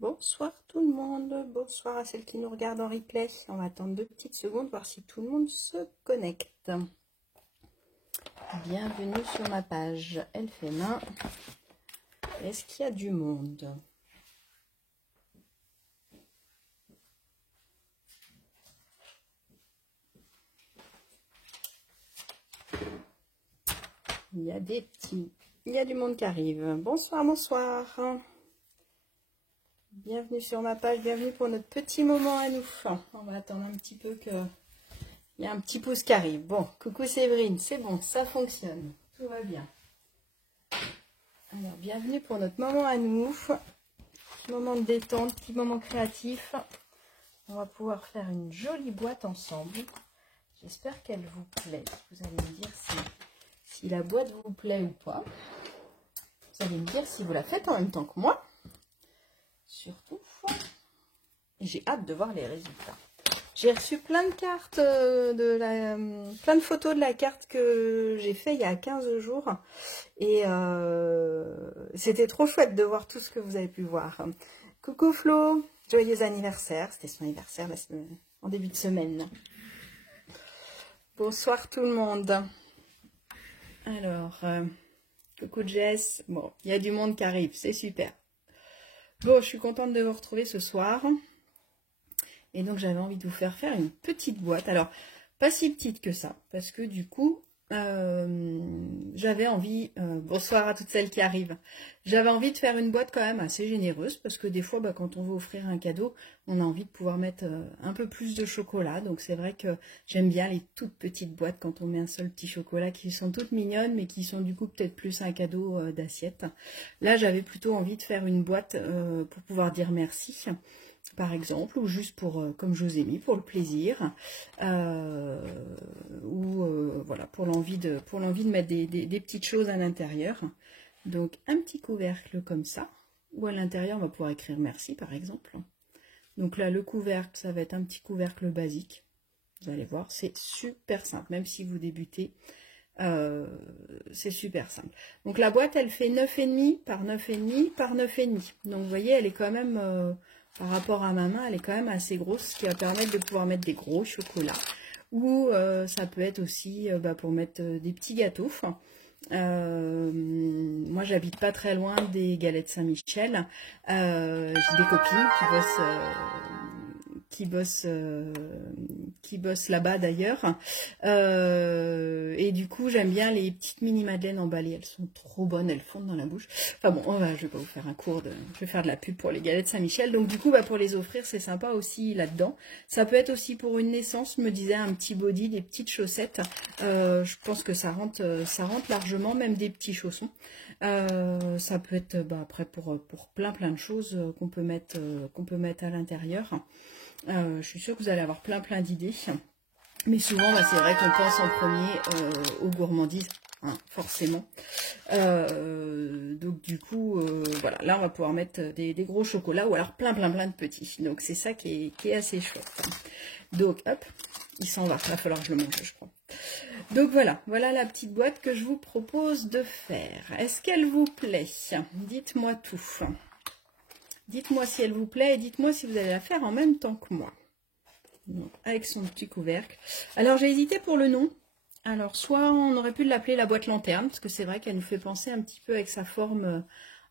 Bonsoir tout le monde, bonsoir à celles qui nous regardent en replay. On va attendre 2 petites secondes, voir si tout le monde se connecte. Bienvenue sur ma page Elfémin. Est-ce qu'il y a du monde? Il y a du monde qui arrive. Bonsoir, bonsoir. Bienvenue sur ma page, bienvenue pour notre petit moment à nous. On va attendre un petit peu que... Il y a un petit pouce qui arrive. Bon, coucou Séverine, c'est bon, ça fonctionne. Tout va bien. Alors, bienvenue pour notre moment à nous. Petit moment de détente, petit moment créatif. On va pouvoir faire une jolie boîte ensemble. J'espère qu'elle vous plaît. Vous allez me dire si la boîte vous plaît ou pas. Vous allez me dire si vous la faites en même temps que moi. Surtout. Et j'ai hâte de voir les résultats. J'ai reçu plein de cartes, plein de photos de la carte que j'ai fait il y a 15 jours. Et c'était trop chouette de voir tout ce que vous avez pu voir. Coucou Flo, joyeux anniversaire. C'était son anniversaire en début de semaine. Bonsoir tout le monde. Alors, coucou Jess. Bon, il y a du monde qui arrive, c'est super. Bon, je suis contente de vous retrouver ce soir. Et donc, j'avais envie de vous faire une petite boîte. Alors, pas si petite que ça, parce que du coup, j'avais envie... bonsoir à toutes celles qui arrivent. J'avais envie de faire une boîte quand même assez généreuse, parce que des fois, quand on veut offrir un cadeau, on a envie de pouvoir mettre un peu plus de chocolat. Donc, c'est vrai que j'aime bien les toutes petites boîtes quand on met un seul petit chocolat, qui sont toutes mignonnes, mais qui sont du coup peut-être plus un cadeau d'assiette. Là, j'avais plutôt envie de faire une boîte pour pouvoir dire merci, par exemple, ou juste pour, comme je vous ai mis, pour le plaisir, ou voilà, pour l'envie de mettre des petites choses à l'intérieur. Donc un petit couvercle comme ça, ou à l'intérieur on va pouvoir écrire merci par exemple. Donc là le couvercle, ça va être un petit couvercle basique. Vous allez voir, c'est super simple, même si vous débutez. C'est super simple. Donc la boîte elle fait 9,5 par 9,5 par 9,5. Donc vous voyez elle est quand même... par rapport à ma main, elle est quand même assez grosse, ce qui va permettre de pouvoir mettre des gros chocolats. Ou ça peut être aussi pour mettre des petits gâteaux. Moi, j'habite pas très loin des Galettes Saint-Michel. J'ai des copines qui bossent là-bas d'ailleurs. Et du coup, j'aime bien les petites mini madeleines emballées. Elles sont trop bonnes, elles fondent dans la bouche. Enfin bon, je vais pas vous faire un cours je vais faire de la pub pour les Galettes Saint-Michel. Donc du coup, pour les offrir, c'est sympa aussi là-dedans. Ça peut être aussi pour une naissance, me disait un petit body, des petites chaussettes. Je pense que ça rentre largement, même des petits chaussons. Ça peut être après pour plein de choses qu'on peut mettre à l'intérieur. Je suis sûre que vous allez avoir plein d'idées. Mais souvent, c'est vrai qu'on pense en premier aux gourmandises, hein, forcément. Donc du coup, voilà, là on va pouvoir mettre des gros chocolats ou alors plein de petits. Donc c'est ça qui est assez chouette. Donc hop, il s'en va. Il va falloir que je le mange, je crois. Donc voilà la petite boîte que je vous propose de faire. Est-ce qu'elle vous plaît? Dites-moi tout. Dites-moi si elle vous plaît et dites-moi si vous allez la faire en même temps que moi. Donc, avec son petit couvercle. Alors j'ai hésité pour le nom. Alors soit on aurait pu l'appeler la boîte lanterne, parce que c'est vrai qu'elle nous fait penser un petit peu avec sa forme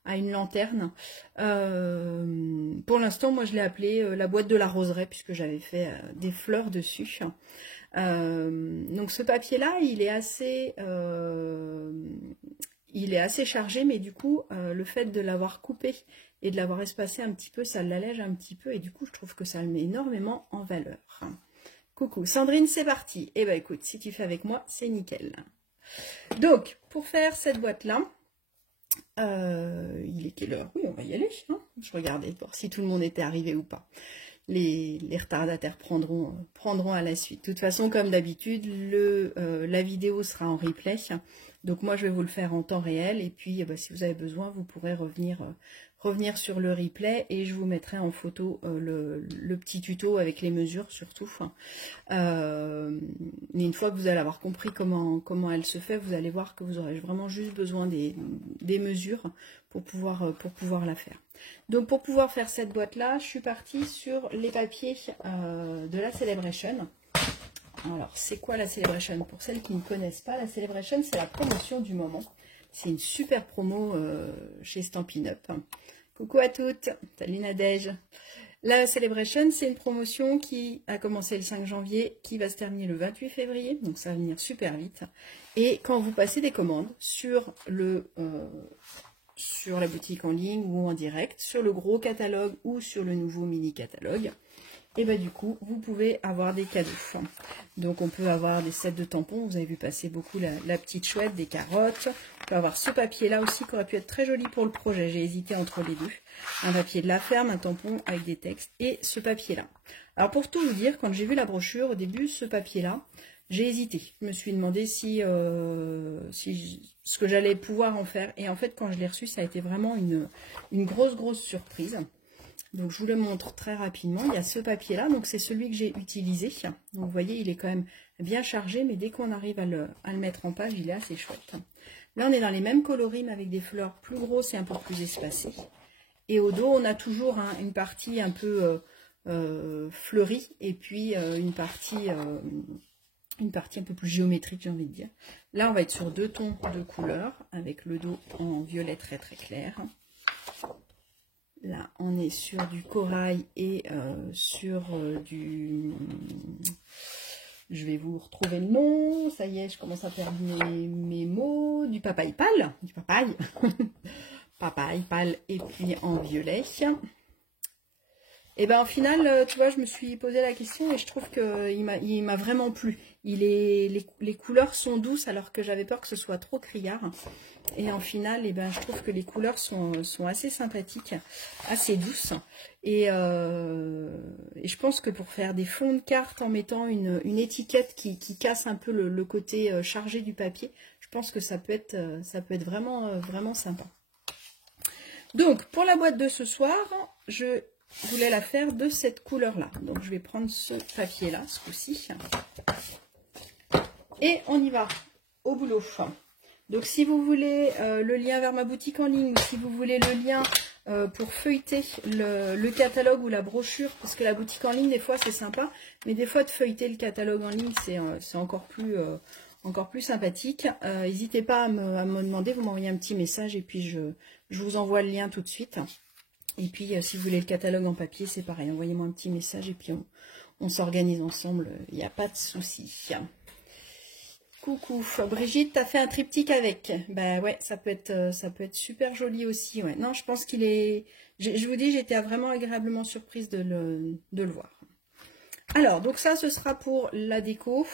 à une lanterne. Pour l'instant, moi je l'ai appelée la boîte de la roseraie, puisque j'avais fait des fleurs dessus. Donc ce papier-là, il est assez chargé, mais du coup, le fait de l'avoir coupé et de l'avoir espacé un petit peu, ça l'allège un petit peu, et du coup, je trouve que ça le met énormément en valeur. Coucou, Sandrine, c'est parti. Eh ben écoute, si tu fais avec moi, c'est nickel. Donc, pour faire cette boîte-là, il est quelle heure? Oui, on va y aller. Hein, je regardais voir si tout le monde était arrivé ou pas. Les retardataires prendront à la suite. De toute façon, comme d'habitude, la vidéo sera en replay. Donc moi, je vais vous le faire en temps réel. Et puis, si vous avez besoin, vous pourrez revenir sur le replay. Et je vous mettrai en photo le petit tuto avec les mesures surtout. Mais une fois que vous allez avoir compris comment elle se fait, vous allez voir que vous aurez vraiment juste besoin des mesures pour pouvoir la faire. Donc pour pouvoir faire cette boîte-là, je suis partie sur les papiers de la Celebration. Alors, c'est quoi la Celebration? Pour celles qui ne connaissent pas, la Celebration, c'est la promotion du moment. C'est une super promo chez Stampin' Up. Coucou à toutes, salut Nadège. La Celebration, c'est une promotion qui a commencé le 5 janvier, qui va se terminer le 28 février, donc ça va venir super vite. Et quand vous passez des commandes sur la boutique en ligne ou en direct, sur le gros catalogue ou sur le nouveau mini catalogue, et bien du coup, vous pouvez avoir des cadeaux. Donc on peut avoir des sets de tampons, vous avez vu passer beaucoup la petite chouette, des carottes. On peut avoir ce papier-là aussi qui aurait pu être très joli pour le projet, j'ai hésité entre les deux. Un papier de la ferme, un tampon avec des textes et ce papier-là. Alors pour tout vous dire, quand j'ai vu la brochure, au début, ce papier-là, j'ai hésité. Je me suis demandé si ce que j'allais pouvoir en faire. Et en fait, quand je l'ai reçu, ça a été vraiment une grosse surprise. Donc je vous le montre très rapidement. Il y a ce papier là, donc c'est celui que j'ai utilisé. Donc vous voyez, il est quand même bien chargé, mais dès qu'on arrive à le mettre en page, il est assez chouette. Là on est dans les mêmes coloris, mais avec des fleurs plus grosses et un peu plus espacées. Et au dos, on a toujours une partie un peu fleurie, et puis une partie un peu plus géométrique, j'ai envie de dire. Là on va être sur 2 tons de couleurs, avec le dos en violet très clair. Là, on est sur du corail et sur du... Je vais vous retrouver le nom. Ça y est, je commence à perdre mes mots. Du papaye pâle. Du papaye. Papaye pâle et puis en violet. Et ben, au final, tu vois, je me suis posé la question et je trouve qu'il m'a vraiment plu. Les couleurs sont douces alors que j'avais peur que ce soit trop criard. Et en final, eh ben, je trouve que les couleurs sont assez sympathiques, assez douces. Et je pense que pour faire des fonds de cartes en mettant une étiquette qui casse un peu le côté chargé du papier, je pense que ça peut être vraiment sympa. Donc, pour la boîte de ce soir, je voulais la faire de cette couleur-là. Donc, je vais prendre ce papier-là, ce coup-ci. Et on y va, au boulot. Donc si vous voulez le lien vers ma boutique en ligne, ou si vous voulez le lien pour feuilleter le catalogue ou la brochure, parce que la boutique en ligne des fois c'est sympa, mais des fois de feuilleter le catalogue en ligne c'est encore plus sympathique. N'hésitez pas à me demander, vous m'envoyez un petit message et puis je vous envoie le lien tout de suite. Et puis si vous voulez le catalogue en papier, c'est pareil, envoyez-moi un petit message et puis on s'organise ensemble, il n'y a pas de souci. Coucou, Brigitte, t'as fait un triptyque avec. Ben ouais, ça peut être super joli aussi. Ouais. Non, je pense qu'il est... Je vous dis, j'étais vraiment agréablement surprise de le voir. Alors, donc ça, ce sera pour la déco.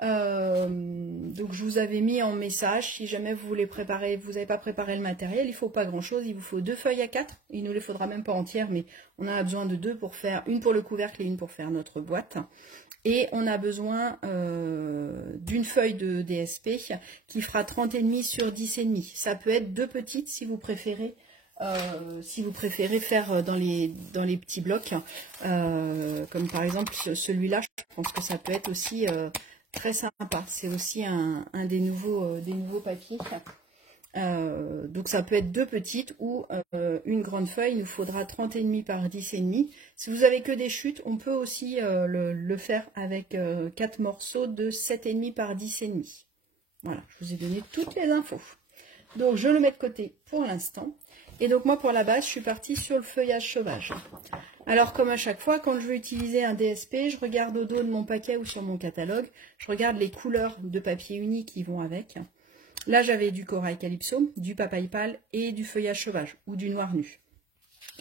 Donc, je vous avais mis en message, si jamais vous voulez préparer, vous n'avez pas préparé le matériel, il ne faut pas grand-chose. Il vous faut 2 feuilles à 4. Il ne les faudra même pas entières, mais on a besoin de 2 pour faire, une pour le couvercle et une pour faire notre boîte. Et on a besoin d'une feuille de DSP qui fera 30,5 sur 10,5. Ça peut être 2 petites si vous préférez. Faire dans les petits blocs, comme par exemple celui-là, je pense que ça peut être aussi très sympa. C'est aussi un des nouveaux papiers. Donc ça peut être 2 petites ou une grande feuille. Il nous faudra 30,5 par 10,5. Si vous avez que des chutes, on peut aussi le faire avec 4 morceaux de 7,5 par 10,5. Voilà, je vous ai donné toutes les infos. Donc je le mets de côté pour l'instant. Et donc moi pour la base, je suis partie sur le feuillage sauvage. Alors comme à chaque fois, quand je veux utiliser un DSP, je regarde au dos de mon paquet ou sur mon catalogue, je regarde les couleurs de papier uni qui vont avec. Là j'avais du corail calypso, du papaye pâle et du feuillage sauvage ou du noir nu.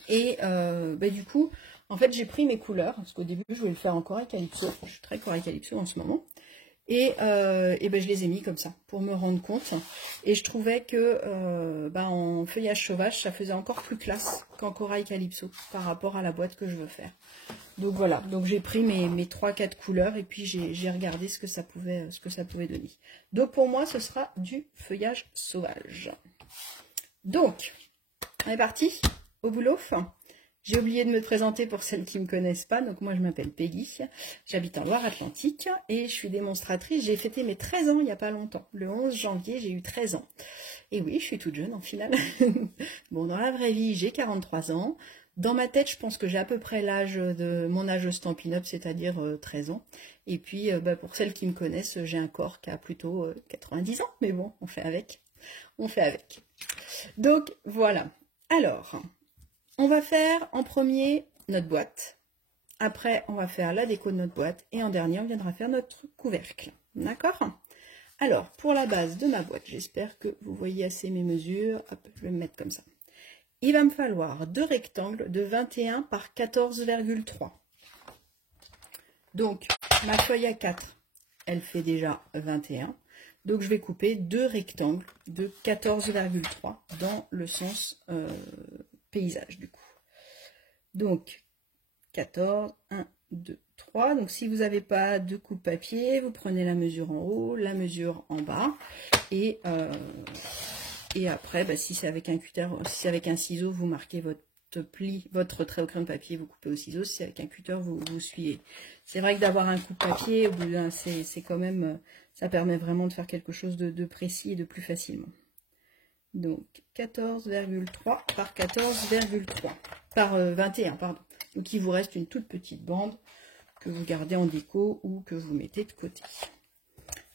Et du coup, en fait j'ai pris mes couleurs, parce qu'au début je voulais le faire en corail calypso, je suis très corail calypso en ce moment. Et je les ai mis comme ça pour me rendre compte. Et je trouvais que en feuillage sauvage, ça faisait encore plus classe qu'en corail calypso par rapport à la boîte que je veux faire. Donc voilà, donc j'ai pris mes 3-4 couleurs et puis j'ai regardé ce que ça pouvait donner. Donc pour moi, ce sera du feuillage sauvage. Donc, on est parti au boulot. J'ai oublié de me présenter pour celles qui ne me connaissent pas. Donc moi je m'appelle Peggy, j'habite en Loire-Atlantique et je suis démonstratrice. J'ai fêté mes 13 ans il n'y a pas longtemps. Le 11 janvier, j'ai eu 13 ans. Et oui, je suis toute jeune en finale. Bon, dans la vraie vie, j'ai 43 ans. Dans ma tête, je pense que j'ai à peu près l'âge de mon âge Stampin' Up, c'est-à-dire 13 ans. Et puis, pour celles qui me connaissent, j'ai un corps qui a plutôt 90 ans. Mais bon, on fait avec. On fait avec. Donc, voilà. Alors, on va faire en premier notre boîte. Après, on va faire la déco de notre boîte. Et en dernier, on viendra faire notre couvercle. D'accord ? Alors, pour la base de ma boîte, j'espère que vous voyez assez mes mesures. Hop, je vais me mettre comme ça. Il va me falloir 2 rectangles de 21 par 14,3. Donc, ma feuille A4, elle fait déjà 21. Donc, je vais couper 2 rectangles de 14,3 dans le sens paysage, du coup. Donc, 14, 1, 2, 3. Donc, si vous n'avez pas de coupe papier, vous prenez la mesure en haut, la mesure en bas. Et après, si c'est avec un cutter, si c'est avec un ciseau, vous marquez votre pli, votre trait au crayon de papier, vous coupez au ciseau. Si c'est avec un cutter, vous suivez. C'est vrai que d'avoir un coupe papier, c'est quand même, ça permet vraiment de faire quelque chose de précis et de plus facilement. Donc 14,3 par 14,3 par 21, pardon. Donc il vous reste une toute petite bande que vous gardez en déco ou que vous mettez de côté.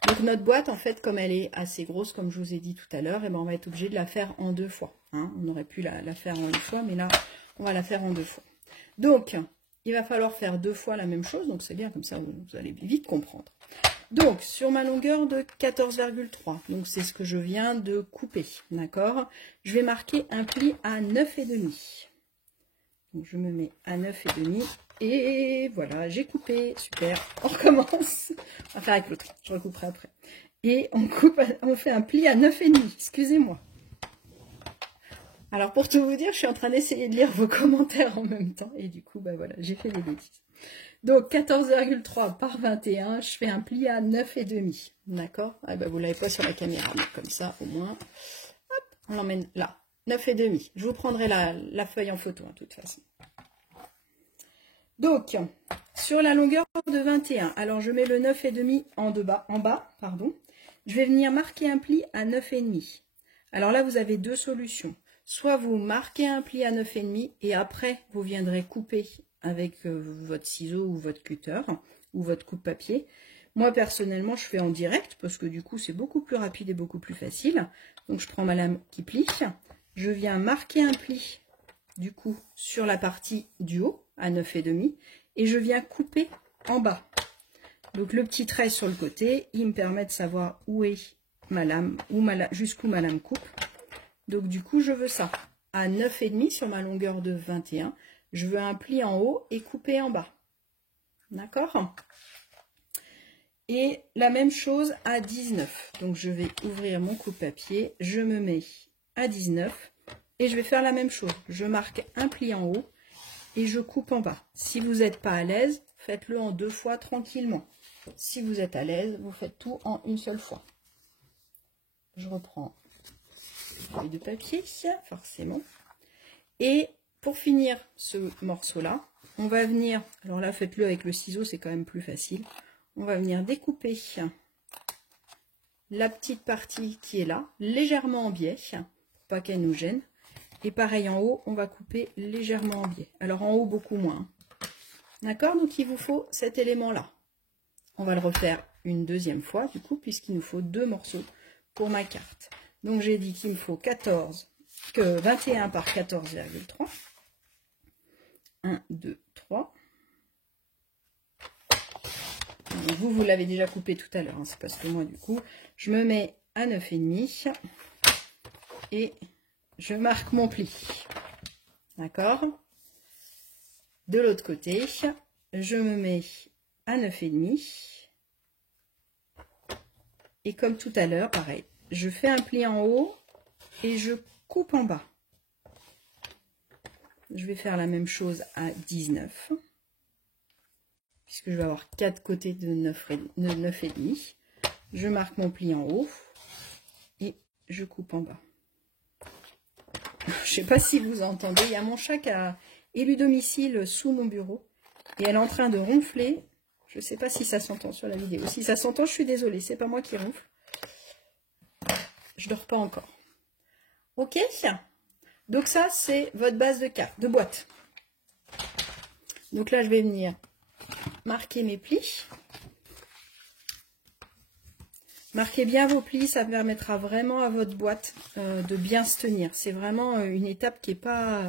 Donc notre boîte, en fait, comme elle est assez grosse, comme je vous ai dit tout à l'heure, on va être obligé de la faire en 2 fois. Hein. On aurait pu la faire en une fois, mais là, on va la faire en 2 fois. Donc, il va falloir faire 2 fois la même chose, donc c'est bien, comme ça, vous allez vite comprendre. Donc, sur ma longueur de 14,3, donc c'est ce que je viens de couper, d'accord? Je vais marquer un pli à 9,5. Donc, je me mets à 9,5. Et voilà, j'ai coupé, super, on recommence. On va faire avec l'autre, je recouperai après. Et on fait un pli à 9,5, excusez-moi. Alors pour tout vous dire, je suis en train d'essayer de lire vos commentaires en même temps. Et du coup, voilà, j'ai fait des bêtises. Donc 14,3 par 21, je fais un pli à 9,5. D'accord? Vous ne l'avez pas sur la caméra, mais comme ça, au moins, hop, on l'emmène là. 9,5. Je vous prendrai la feuille en photo, de toute façon. Donc, sur la longueur de 21, alors je mets le 9,5 en bas, pardon. Je vais venir marquer un pli à 9,5. Alors là, vous avez 2 solutions. Soit vous marquez un pli à 9,5 et après, vous viendrez couper avec votre ciseau ou votre cutter ou votre coupe-papier. Moi, personnellement, je fais en direct parce que du coup, c'est beaucoup plus rapide et beaucoup plus facile. Donc, je prends ma lame qui plie. Je viens marquer un pli, du coup, sur la partie du haut à 9,5 et je viens couper en bas. Donc, le petit trait sur le côté, il me permet de savoir où est ma lame, jusqu'où ma lame coupe. Donc, du coup, je veux ça. À 9,5 sur ma longueur de 21, je veux un pli en haut et couper en bas. D'accord? Et la même chose à 19. Donc, je vais ouvrir mon coupe-papier. Je me mets à 19 et je vais faire la même chose. Je marque un pli en haut et je coupe en bas. Si vous n'êtes pas à l'aise, faites-le en 2 fois tranquillement. Si vous êtes à l'aise, vous faites tout en une seule fois. Je reprends une feuille de papier, forcément. Et pour finir ce morceau-là, on va venir, alors là faites-le avec le ciseau, c'est quand même plus facile. On va venir découper la petite partie qui est là, légèrement en biais, pour pas qu'elle nous gêne. Et pareil en haut, on va couper légèrement en biais. Alors en haut, beaucoup moins. D'accord? Donc il vous faut cet élément-là. On va le refaire une deuxième fois, du coup, puisqu'il nous faut 2 morceaux pour ma carte. Donc j'ai dit qu'il me faut 21 par 14,3. 1, 2, 3. Vous l'avez déjà coupé tout à l'heure, hein, c'est parce que moi, du coup, je me mets à 9,5 et je marque mon pli. D'accord? De l'autre côté, je me mets à 9,5 et comme tout à l'heure, pareil, je fais un pli en haut et je coupe en bas. Je vais faire la même chose à 19, puisque je vais avoir 4 côtés de 9,5. Je marque mon pli en haut et je coupe en bas. Je ne sais pas si vous entendez, il y a mon chat élu domicile sous mon bureau. Et elle est en train de ronfler. Je ne sais pas si ça s'entend sur la vidéo. Si ça s'entend, je suis désolée. C'est pas moi qui ronfle. Je dors pas encore. Ok? Donc ça, c'est votre base de boîte. Donc là, je vais venir marquer mes plis. Marquez bien vos plis, ça permettra vraiment à votre boîte de bien se tenir. C'est vraiment une étape qui est pas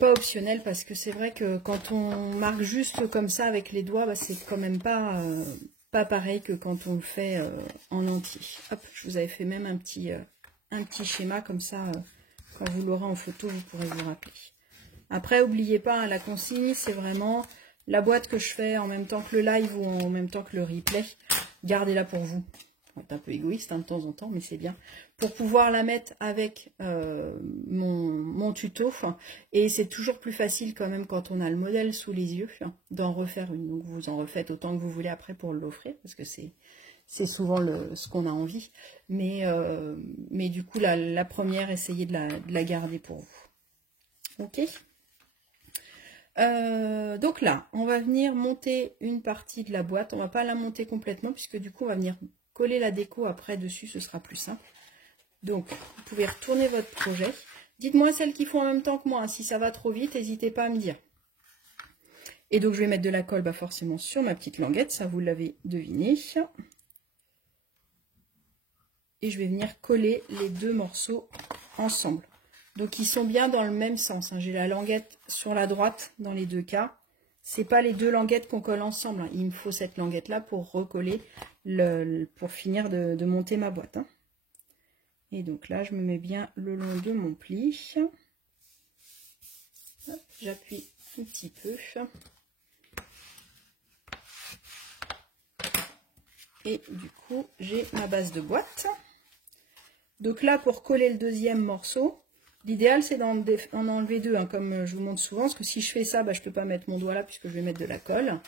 optionnelle, parce que c'est vrai que quand on marque juste comme ça avec les doigts, bah, c'est quand même pas pareil que quand on le fait en entier. Hop, je vous avais fait même un petit schéma comme ça. Quand vous l'aurez en photo, vous pourrez vous rappeler. Après, n'oubliez pas, hein, la consigne, c'est vraiment la boîte que je fais en même temps que le live ou en même temps que le replay. Gardez-la pour vous. C'est un peu égoïste hein, de temps en temps, mais c'est bien. Pour pouvoir la mettre avec mon tuto. Et c'est toujours plus facile quand même quand on a le modèle sous les yeux d'en refaire une. Donc vous en refaites autant que vous voulez après pour l'offrir, parce que c'est souvent ce qu'on a envie. Mais du coup, la première, essayez de la garder pour vous. Ok ? Donc là, on va venir monter une partie de la boîte. On va pas la monter complètement, puisque du coup, on va venir coller la déco après dessus. Ce sera plus simple. Donc, vous pouvez retourner votre projet. Dites-moi celles qui font en même temps que moi. Si ça va trop vite, n'hésitez pas à me dire. Et donc, je vais mettre de la colle forcément sur ma petite languette. Ça, vous l'avez deviné. Et je vais venir coller les deux morceaux ensemble. Donc, ils sont bien dans le même sens. J'ai la languette sur la droite dans les deux cas. C'est pas les deux languettes qu'on colle ensemble. Il me faut cette languette-là pour recoller, pour finir de monter ma boîte. Et donc là, je me mets bien le long de mon pli. J'appuie un petit peu. Et du coup, j'ai ma base de boîte. Donc là, pour coller le deuxième morceau, l'idéal, c'est d'en enlever deux, comme je vous montre souvent, parce que si je fais ça, je ne peux pas mettre mon doigt là, puisque je vais mettre de la colle.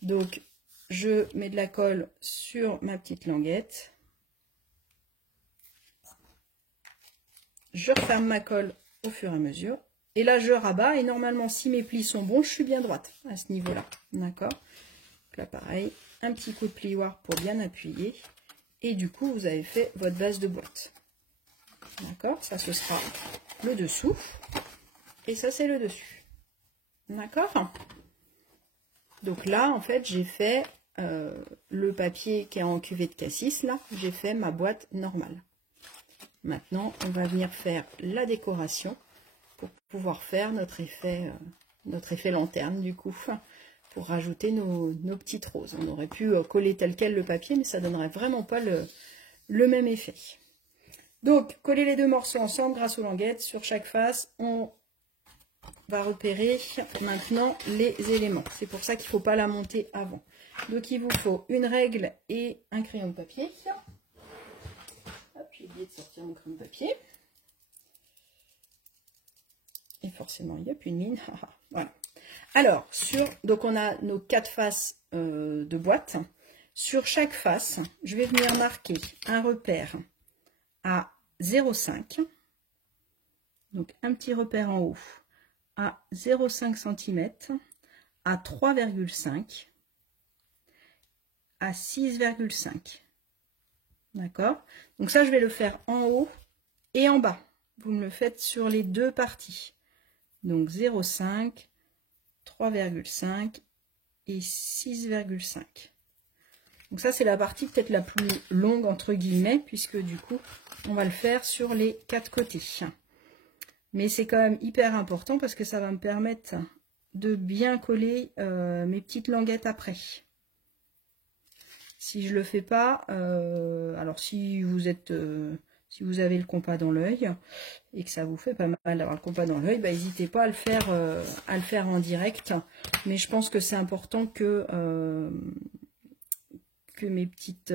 Donc, je mets de la colle sur ma petite languette. Je referme ma colle au fur et à mesure. Et là, je rabats. Et normalement, si mes plis sont bons, je suis bien droite à ce niveau-là. D'accord? Là, pareil, un petit coup de plioir pour bien appuyer. Et du coup, vous avez fait votre base de boîte. D'accord? Ça, ce sera le dessous. Et ça, c'est le dessus. D'accord? Donc là, en fait, j'ai fait le papier qui est en cuvée de cassis. Là, j'ai fait ma boîte normale. Maintenant, on va venir faire la décoration pour pouvoir faire notre effet lanterne, du coup, pour rajouter nos petites roses. On aurait pu coller tel quel le papier, mais ça donnerait vraiment pas le même effet. Donc, coller les deux morceaux ensemble grâce aux languettes. Sur chaque face, on va repérer maintenant les éléments. C'est pour ça qu'il ne faut pas la monter avant. Donc, il vous faut une règle et un crayon de papier. Hop, j'ai oublié de sortir mon crayon de papier. Et forcément, il n'y a plus de mine. Voilà. Alors, donc on a nos 4 faces de boîte. Sur chaque face, je vais venir marquer un repère à 0,5. Donc un petit repère en haut à 0,5 cm, à 3,5, à 6,5. D'accord? Donc ça, je vais le faire en haut et en bas. Vous me le faites sur les deux parties. Donc 0,5, 3,5 et 6,5. Donc ça, c'est la partie peut-être la plus longue, entre guillemets, puisque du coup, on va le faire sur les 4 côtés. Mais c'est quand même hyper important parce que ça va me permettre de bien coller mes petites languettes après. Si je le fais pas, alors si vous avez le compas dans l'œil et que ça vous fait pas mal d'avoir le compas dans l'œil, n'hésitez pas à le faire en direct. Mais je pense que c'est important que mes petites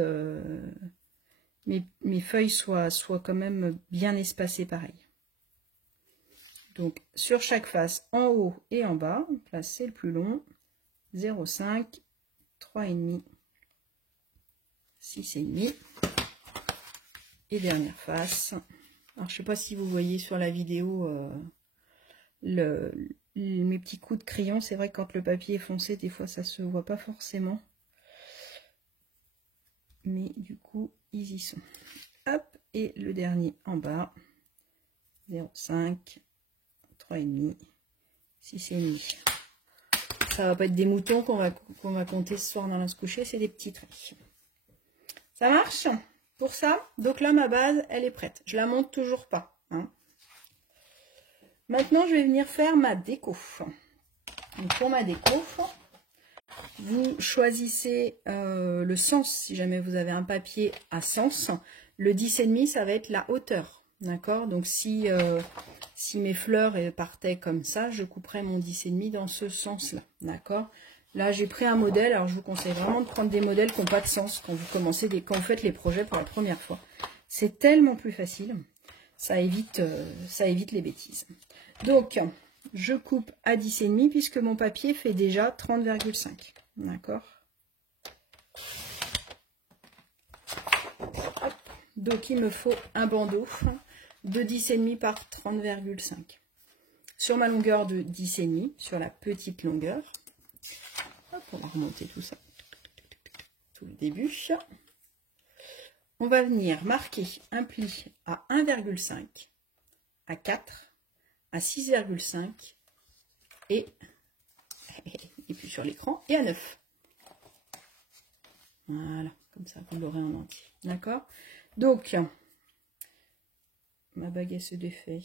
mes feuilles soient quand même bien espacées pareil. Donc sur chaque face, en haut et en bas, là c'est le plus long, 0,5, 3,5, 6,5 et dernière face. Alors je sais pas si vous voyez sur la vidéo mes petits coups de crayon. C'est vrai que quand le papier est foncé, des fois ça se voit pas forcément. Mais du coup, ils y sont. Hop, et le dernier en bas. 0,5, 3,5, 6,5. Ça va pas être des moutons qu'on va compter ce soir dans la se coucher, c'est des petits traits. Ça marche pour ça? Donc là, ma base, elle est prête. Je la monte toujours pas. Hein. Maintenant, je vais venir faire ma déco. Donc pour ma déco, vous choisissez le sens. Si jamais vous avez un papier à sens, le 10,5, ça va être la hauteur. D'accord? Donc si mes fleurs partaient comme ça, je couperais mon 10,5 dans ce sens-là. D'accord? Là, j'ai pris un modèle. Alors, je vous conseille vraiment de prendre des modèles qui n'ont pas de sens quand vous faites les projets pour la première fois. C'est tellement plus facile. Ça évite les bêtises. Donc, je coupe à 10,5 puisque mon papier fait déjà 30,5. D'accord? Donc, il me faut un bandeau de 10,5 par 30,5. Sur ma longueur de 10,5, sur la petite longueur, hop, on va remonter tout ça, tout le début. On va venir marquer un pli à 1,5, à 4, à 6,5 et puis sur l'écran et à 9. Voilà, comme ça vous l'aurez en entier. D'accord? Donc, ma baguette se défait.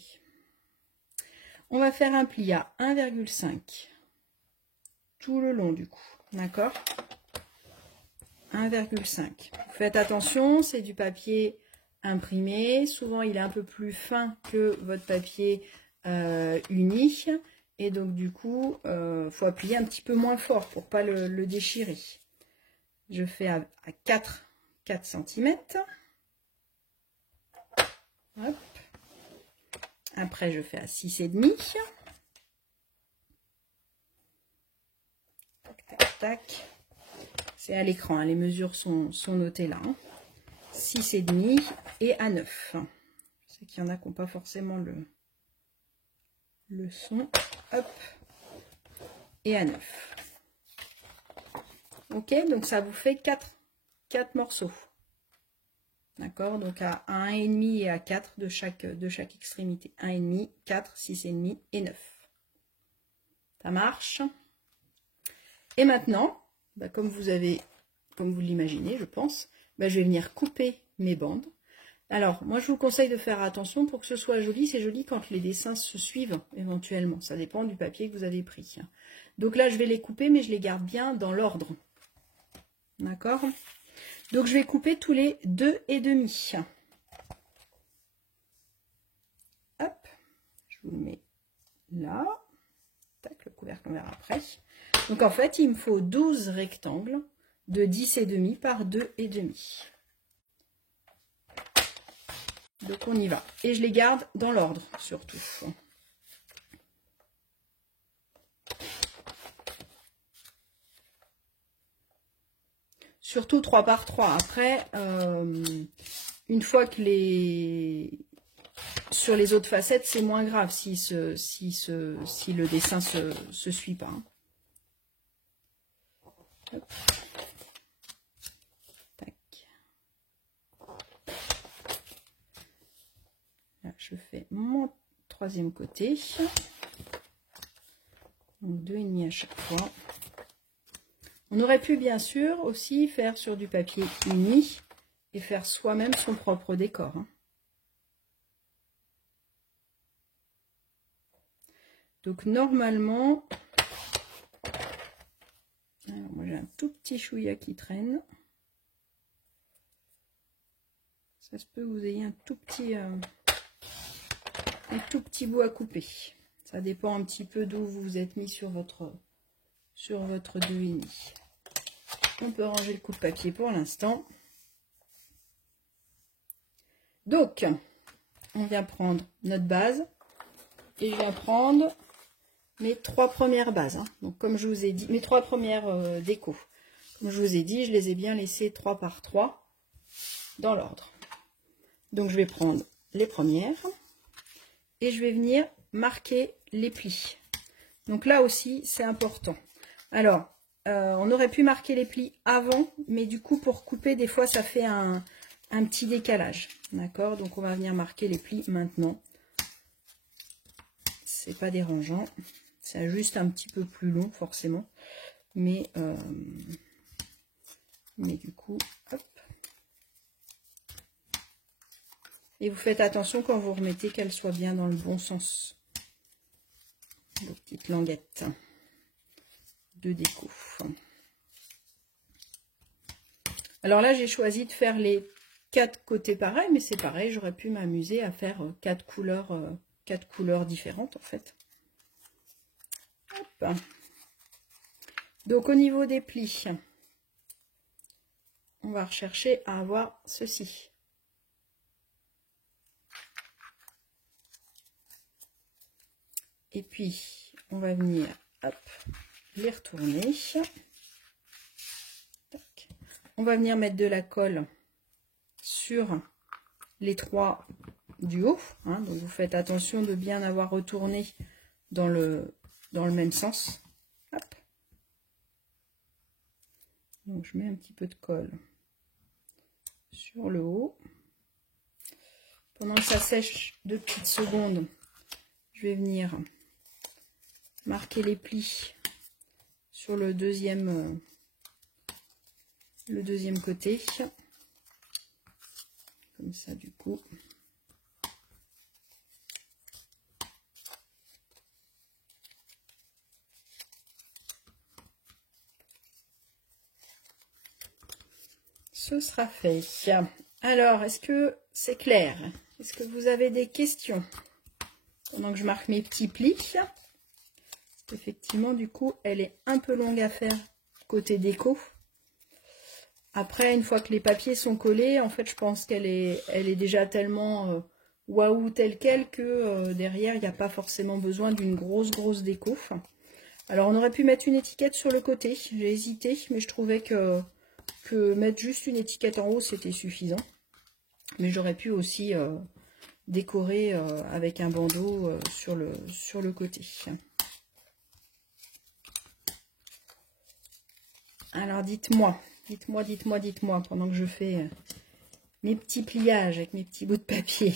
On va faire un pli à 1,5 tout le long du coup. D'accord? 1,5. Faites attention, c'est du papier imprimé. Souvent, il est un peu plus fin que votre papier uni. Et donc, du coup, faut appuyer un petit peu moins fort pour pas le déchirer. Je fais à 4 cm. Hop. Après, je fais à 6,5. Tac, tac, tac. C'est à l'écran, hein, les mesures sont notées là. Hein. 6,5 et à 9. Je sais qu'il y en a qui n'ont pas forcément le son. Hop. Et à 9. Ok, donc ça vous fait 4 morceaux. D'accord, donc à 1,5 et à 4 de chaque extrémité. 1,5, 4, 6,5 et 9. Ça marche. Et maintenant, bah, comme vous l'imaginez, je pense, bah, je vais venir couper mes bandes. Alors, moi, je vous conseille de faire attention pour que ce soit joli. C'est joli quand les dessins se suivent éventuellement. Ça dépend du papier que vous avez pris. Donc là, je vais les couper, mais je les garde bien dans l'ordre. D'accord? Donc, je vais couper tous les 2,5. Hop, je vous le mets là. Tac, le couvercle, on verra après. Donc, en fait, il me faut 12 rectangles de 10,5 par 2,5. Donc, on y va. Et je les garde dans l'ordre, surtout. Surtout 3 par 3. Après, une fois que sur les autres facettes, c'est moins grave si le dessin se suit pas. Hein. Hop. Tac. Là, je fais mon troisième côté. Donc 2,5 à chaque fois. On aurait pu bien sûr aussi faire sur du papier uni et faire soi-même son propre décor. Hein. Donc normalement, alors moi j'ai un tout petit chouïa qui traîne. Ça se peut que vous ayez un tout petit bout à couper. Ça dépend un petit peu d'où vous vous êtes mis sur votre 2,5. On peut ranger le coup de papier pour l'instant. Donc, on vient prendre notre base et je viens prendre mes 3 premières bases. Hein. Donc, comme je vous ai dit, mes 3 premières décos. Comme je vous ai dit, je les ai bien laissées 3 par 3 dans l'ordre. Donc, je vais prendre les premières et je vais venir marquer les plis. Donc là aussi, c'est important. Alors, on aurait pu marquer les plis avant, mais du coup, pour couper, des fois, ça fait un petit décalage. D'accord? Donc, on va venir marquer les plis maintenant. C'est pas dérangeant. C'est juste un petit peu plus long, forcément. Mais du coup, hop. Et vous faites attention quand vous remettez qu'elle soit bien dans le bon sens. Vos petites languettes de déco. Alors là, j'ai choisi de faire les 4 côtés pareils, mais c'est pareil, j'aurais pu m'amuser à faire 4 couleurs différentes en fait. Hop. Donc au niveau des plis, on va rechercher à avoir ceci. Et puis, on va venir, hop, les retourner. Tac. On va venir mettre de la colle sur les 3 du haut. Hein, donc, vous faites attention de bien avoir retourné dans le même sens. Hop. Donc, je mets un petit peu de colle sur le haut. Pendant que ça sèche 2 petites secondes, je vais venir marquer les plis sur le deuxième côté, comme ça du coup. Ce sera fait. Alors, est-ce que c'est clair? Est-ce que vous avez des questions pendant que je marque mes petits plis? Effectivement, du coup, elle est un peu longue à faire côté déco. Après, une fois que les papiers sont collés, en fait, je pense qu'elle est déjà tellement waouh telle quelle que derrière, il n'y a pas forcément besoin d'une grosse déco. Alors, on aurait pu mettre une étiquette sur le côté. J'ai hésité, mais je trouvais que mettre juste une étiquette en haut, c'était suffisant. Mais j'aurais pu aussi décorer avec un bandeau sur le côté. Alors dites-moi, pendant que je fais mes petits pliages avec mes petits bouts de papier.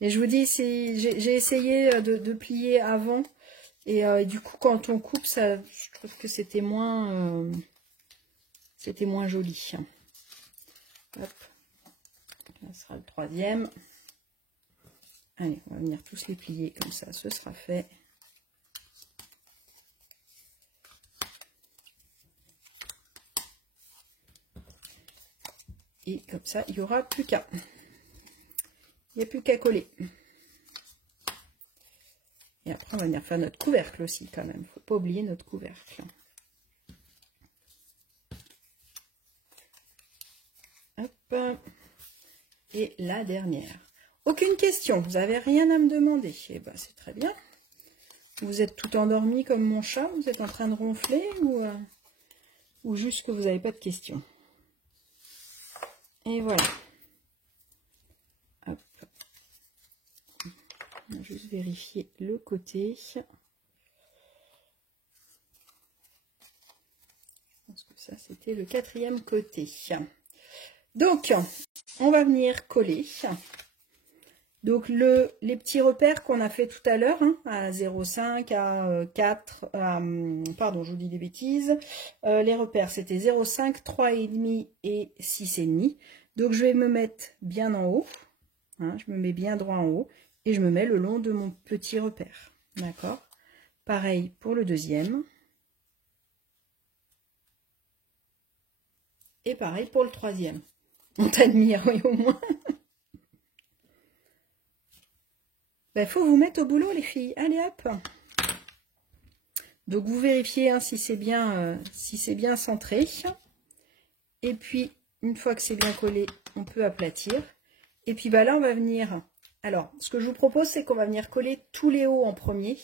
Et je vous dis, j'ai essayé de plier avant, et du coup quand on coupe, ça, je trouve que c'était moins joli. Hop, là sera le 3e. Allez, on va venir tous les plier comme ça, ce sera fait. Et comme ça, il n'y aura plus qu'à. Il n'y a plus qu'à coller. Et après, on va venir faire notre couvercle aussi, quand même. Il ne faut pas oublier notre couvercle. Hop. Et la dernière. Aucune question. Vous n'avez rien à me demander. Eh ben, c'est très bien. Vous êtes tout endormi comme mon chat. Vous êtes en train de ronfler ou juste que vous n'avez pas de questions. Et voilà. Hop. On va juste vérifier le côté. Je pense que ça, c'était le 4e côté. Donc, on va venir coller. Donc, les petits repères qu'on a fait tout à l'heure, hein, à 0,5, à 4, pardon, je vous dis des bêtises. Les repères, c'était 0,5, 3,5 et 6,5. Donc, je vais me mettre bien en haut. Hein, je me mets bien droit en haut. Et je me mets le long de mon petit repère. D'accord? Pareil pour le deuxième. Et pareil pour le 3e. On t'admire, oui, au moins. Il faut vous mettre au boulot, les filles. Allez, hop. Donc, vous vérifiez hein, si c'est bien centré. Et puis, une fois que c'est bien collé, on peut aplatir. Et puis, bah, là, on va venir... Alors, ce que je vous propose, c'est qu'on va venir coller tous les hauts en premier.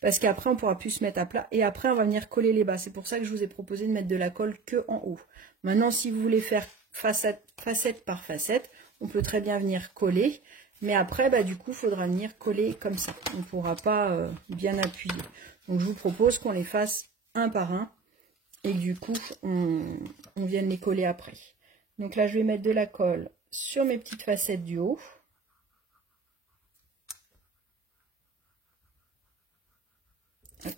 Parce qu'après, on ne pourra plus se mettre à plat. Et après, on va venir coller les bas. C'est pour ça que je vous ai proposé de mettre de la colle que en haut. Maintenant, si vous voulez faire facette par facette, on peut très bien venir coller. Mais après, bah, du coup, il faudra venir coller comme ça. On ne pourra pas bien appuyer. Donc, je vous propose qu'on les fasse un par un. Et que du coup, on vienne les coller après. Donc là, je vais mettre de la colle sur mes petites facettes du haut. Hop.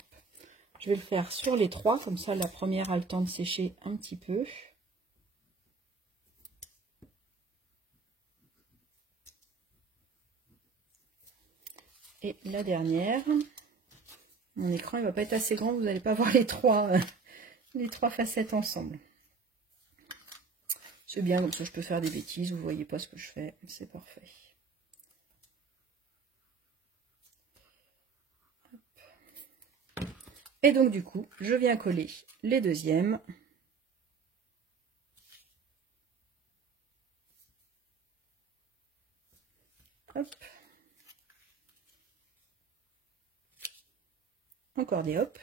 Je vais le faire sur les trois, comme ça la première a le temps de sécher un petit peu. Et la dernière, mon écran il va pas être assez grand, vous n'allez pas voir les trois facettes ensemble. C'est bien, comme ça je peux faire des bêtises, vous voyez pas ce que je fais, c'est parfait. Et donc du coup, je viens coller les deuxièmes. Hop. Encore des hop.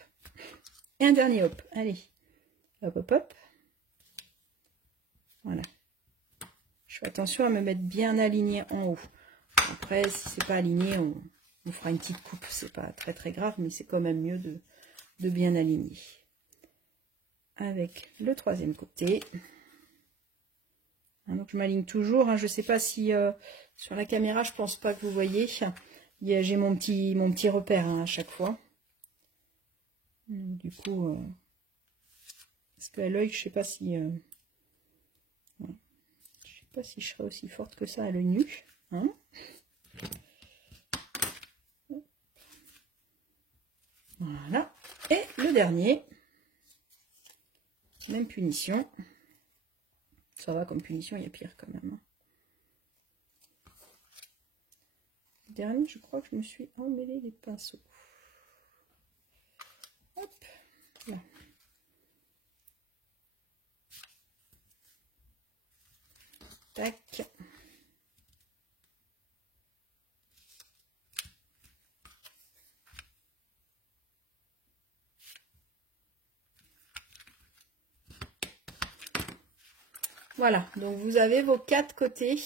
Et un dernier hop. Allez. Hop, hop, hop. Voilà. Je fais attention à me mettre bien aligné en haut. Après, si c'est pas aligné, on fera une petite coupe. C'est pas très très grave, mais c'est quand même mieux de bien aligner. Avec le troisième côté. Donc je m'aligne toujours. Je sais pas si sur la caméra, je pense pas que vous voyez. J'ai mon petit repère à chaque fois. Du coup, parce qu'à l'œil, je sais pas si je serai aussi forte que ça à l'œil nu. Hein. Voilà. Et le dernier, même punition. Ça va comme punition, il y a pire quand même. Le dernier, je crois que je me suis emmêlé les pinceaux. Hop, là. Tac. Voilà, donc vous avez vos 4 côtés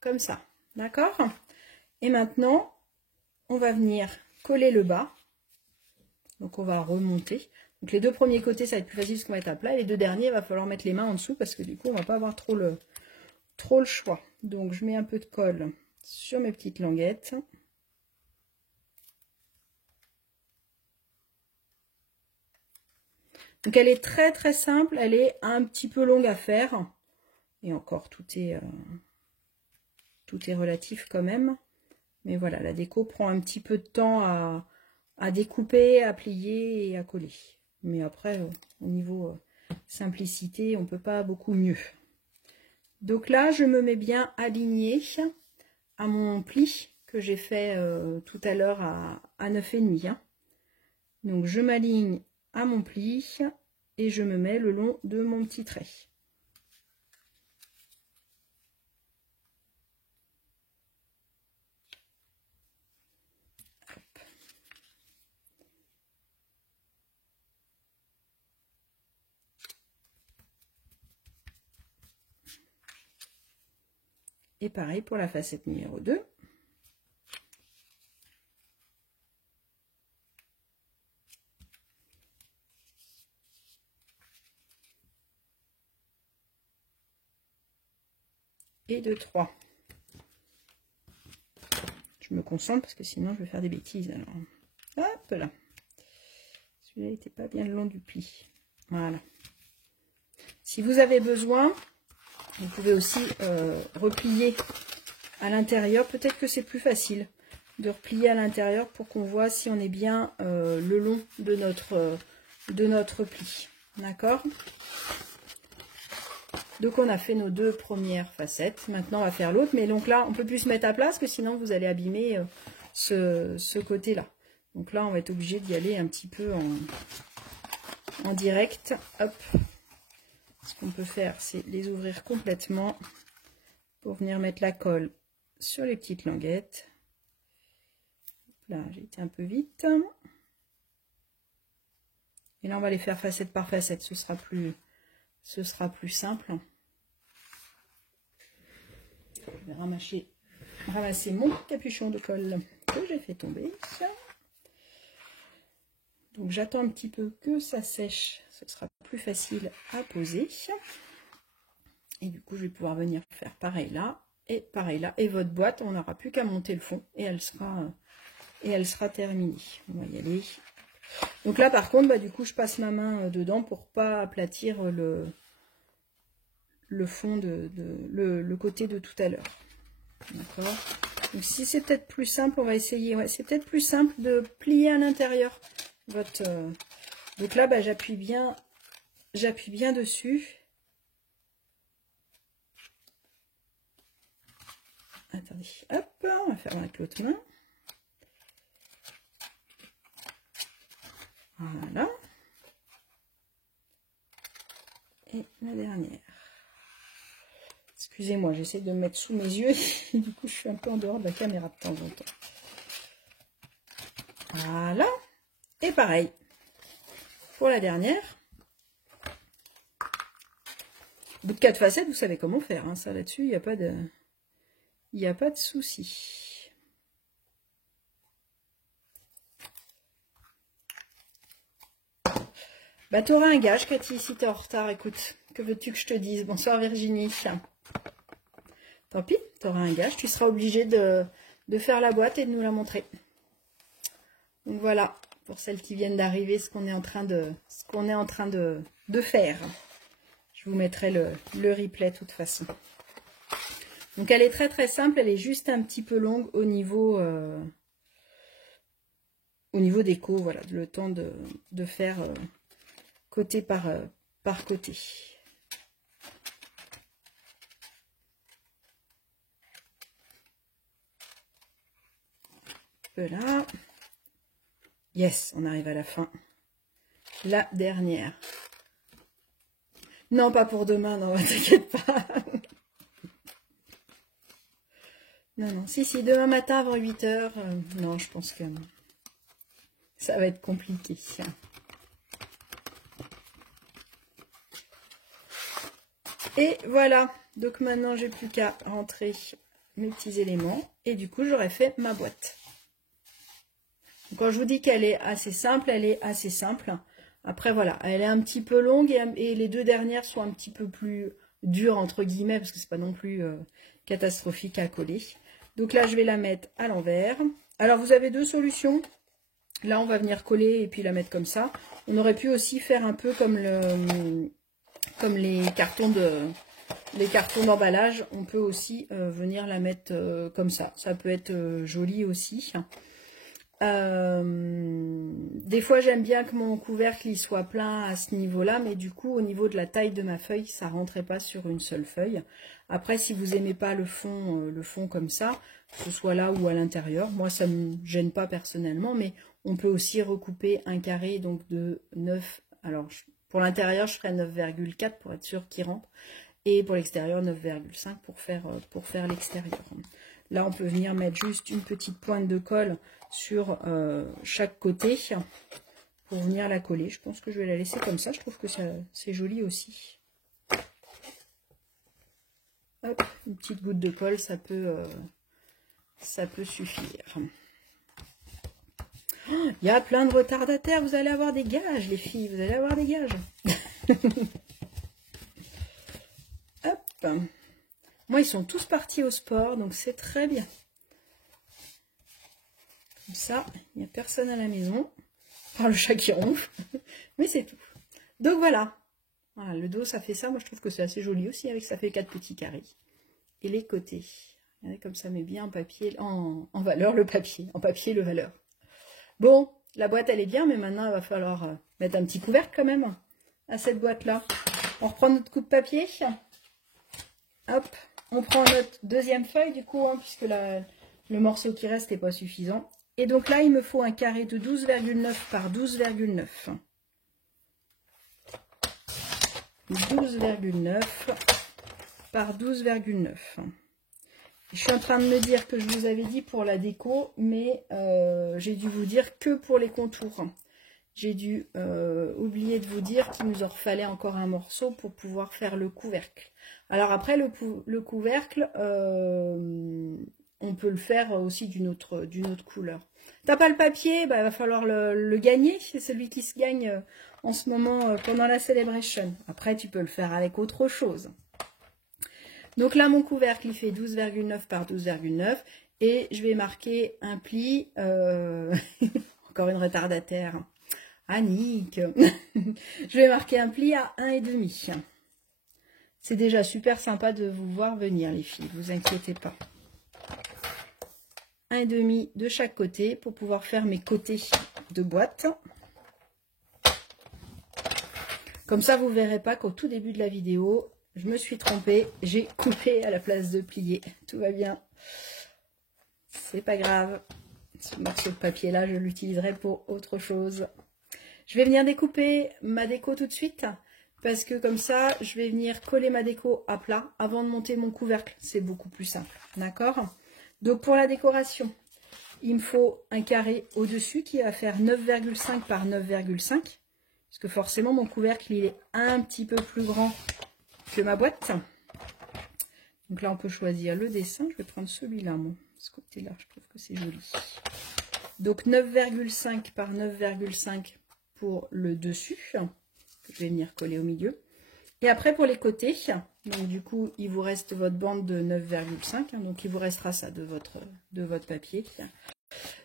comme ça, d'accord? Et maintenant, on va venir coller le bas. Donc on va remonter. Donc les deux premiers côtés, ça va être plus facile parce qu'on va être à plat. Et les deux derniers, il va falloir mettre les mains en dessous parce que du coup, on va pas avoir trop le choix. Donc je mets un peu de colle sur mes petites languettes. Donc elle est très très simple, elle est un petit peu longue à faire. Et encore, tout est relatif quand même. Mais voilà, la déco prend un petit peu de temps à découper, à plier et à coller. Mais après, au niveau simplicité, on ne peut pas beaucoup mieux. Donc là, je me mets bien alignée à mon pli que j'ai fait tout à l'heure à 9,5. Hein. Donc je m'aligne à mon pli et je me mets le long de mon petit trait. Hop. Et pareil pour la facette numéro 2. Et de 3. Je me concentre parce que sinon je vais faire des bêtises. Alors, hop là. Celui-là n'était pas bien le long du pli. Voilà. Si vous avez besoin, vous pouvez aussi replier à l'intérieur. Peut-être que c'est plus facile de replier à l'intérieur pour qu'on voit si on est bien le long de notre pli. D'accord? Donc on a fait nos deux premières facettes. Maintenant on va faire l'autre. Mais donc là on peut plus se mettre à plat parce que sinon vous allez abîmer ce côté-là. Donc là on va être obligé d'y aller un petit peu en direct. Hop. Ce qu'on peut faire c'est les ouvrir complètement pour venir mettre la colle sur les petites languettes. Là j'ai été un peu vite. Et là on va les faire facette par facette. Ce sera plus simple. Je vais ramâcher ramasser mon capuchon de colle que j'ai fait tomber. Donc j'attends un petit peu que ça sèche, ce sera plus facile à poser. Et du coup je vais pouvoir venir faire pareil là et pareil là. Et votre boîte, on n'aura plus qu'à monter le fond et elle sera terminée. On va y aller. Donc là par contre, bah, du coup je passe ma main dedans pour pas aplatir le fond le côté de tout à l'heure. D'accord. Donc si c'est peut-être plus simple, on va essayer. Ouais, c'est peut-être plus simple de plier à l'intérieur votre. Donc là, bah, j'appuie bien dessus. Attendez, hop, on va faire avec l'autre main. Voilà. Et la dernière. Excusez-moi, j'essaie de me mettre sous mes yeux. Et du coup, je suis un peu en dehors de la caméra de temps en temps. Voilà. Et pareil. Pour la dernière. Bout de 4 facettes, vous savez comment faire. Hein. Ça, là-dessus, il n'y a pas de souci. Bah, tu auras un gage, Cathy, si tu es en retard. Écoute, que veux-tu que je te dise? Bonsoir, Virginie. Tant pis, tu auras un gage. Tu seras obligé de faire la boîte et de nous la montrer. Donc voilà, pour celles qui viennent d'arriver, ce qu'on est en train de faire. Je vous mettrai le replay de toute façon. Donc elle est très très simple, elle est juste un petit peu longue au niveau déco, voilà, le temps de faire côté par côté. Là. Yes, on arrive à la fin. La dernière. Non, pas pour demain, non, t'inquiète pas. Non, si, demain matin avant 8 h, non, je pense que ça va être compliqué. Et voilà, donc maintenant, j'ai plus qu'à rentrer mes petits éléments. Et du coup, j'aurais fait ma boîte. Quand je vous dis qu'elle est assez simple, elle est assez simple. Après, voilà, elle est un petit peu longue et les deux dernières sont un petit peu plus dures, entre guillemets, parce que c'est pas non plus catastrophique à coller. Donc là, je vais la mettre à l'envers. Alors, vous avez deux solutions. Là, on va venir coller et puis la mettre comme ça. On aurait pu aussi faire un peu comme les cartons d'emballage. On peut aussi venir la mettre comme ça. Ça peut être joli aussi. Des fois j'aime bien que mon couvercle il soit plein à ce niveau là, mais du coup au niveau de la taille de ma feuille ça rentrait pas sur une seule feuille. Après si vous aimez pas le fond comme ça, que ce soit là ou à l'intérieur, moi ça me gêne pas personnellement, mais on peut aussi recouper un carré donc de 9, alors pour l'intérieur je ferai 9,4 pour être sûr qu'il rentre, et pour l'extérieur 9,5 pour faire l'extérieur. Là on peut venir mettre juste une petite pointe de colle sur chaque côté pour venir la coller. Je pense que je vais la laisser comme ça, je trouve que c'est joli aussi. Hop, une petite goutte de colle, ça peut suffire. Oh, il y a plein de retardataires, vous allez avoir des gages les filles, vous allez avoir des gages. Hop. Moi ils sont tous partis au sport, donc c'est très bien. Comme ça, il n'y a personne à la maison, par le chat qui ronfle, mais c'est tout. Donc voilà. Voilà, le dos, ça fait ça. Moi, je trouve que c'est assez joli aussi, avec ça fait 4 petits carrés. Et les côtés. Regardez comme ça met bien en papier, en valeur le papier. En papier, le valeur. Bon, la boîte, elle est bien, mais maintenant, il va falloir mettre un petit couvercle quand même à cette boîte-là. On reprend notre coupe papier. Hop, on prend notre deuxième feuille, du coup, hein, puisque le morceau qui reste n'est pas suffisant. Et donc là, il me faut un carré de 12,9 par 12,9. 12,9 par 12,9. Je suis en train de me dire que je vous avais dit pour la déco, mais j'ai dû vous dire que pour les contours. J'ai dû oublier de vous dire qu'il nous en fallait encore un morceau pour pouvoir faire le couvercle. Alors après, le couvercle, on peut le faire aussi d'une autre couleur. T'as pas le papier, bah, il va falloir le gagner. C'est celui qui se gagne en ce moment pendant la Celebration. Après, tu peux le faire avec autre chose. Donc là, mon couvercle, il fait 12,9 par 12,9. Et je vais marquer un pli. Encore une retardataire. Annick. Je vais marquer un pli à 1,5. C'est déjà super sympa de vous voir venir, les filles. Vous inquiétez pas. 1,5 de chaque côté pour pouvoir faire mes côtés de boîte. Comme ça, vous ne verrez pas qu'au tout début de la vidéo, je me suis trompée. J'ai coupé à la place de plier. Tout va bien. C'est pas grave. Ce morceau de papier-là, je l'utiliserai pour autre chose. Je vais venir découper ma déco tout de suite. Parce que comme ça, je vais venir coller ma déco à plat avant de monter mon couvercle. C'est beaucoup plus simple. D'accord ? Donc pour la décoration, il me faut un carré au-dessus qui va faire 9,5 par 9,5. Parce que forcément, mon couvercle, il est un petit peu plus grand que ma boîte. Donc là, on peut choisir le dessin. Je vais prendre celui-là, moi. Ce côté-là, je trouve que c'est joli. Donc 9,5 par 9,5 pour le dessus. Que je vais venir coller au milieu. Et après, pour les côtés, donc du coup, il vous reste votre bande de 9,5. Donc, il vous restera ça de votre papier.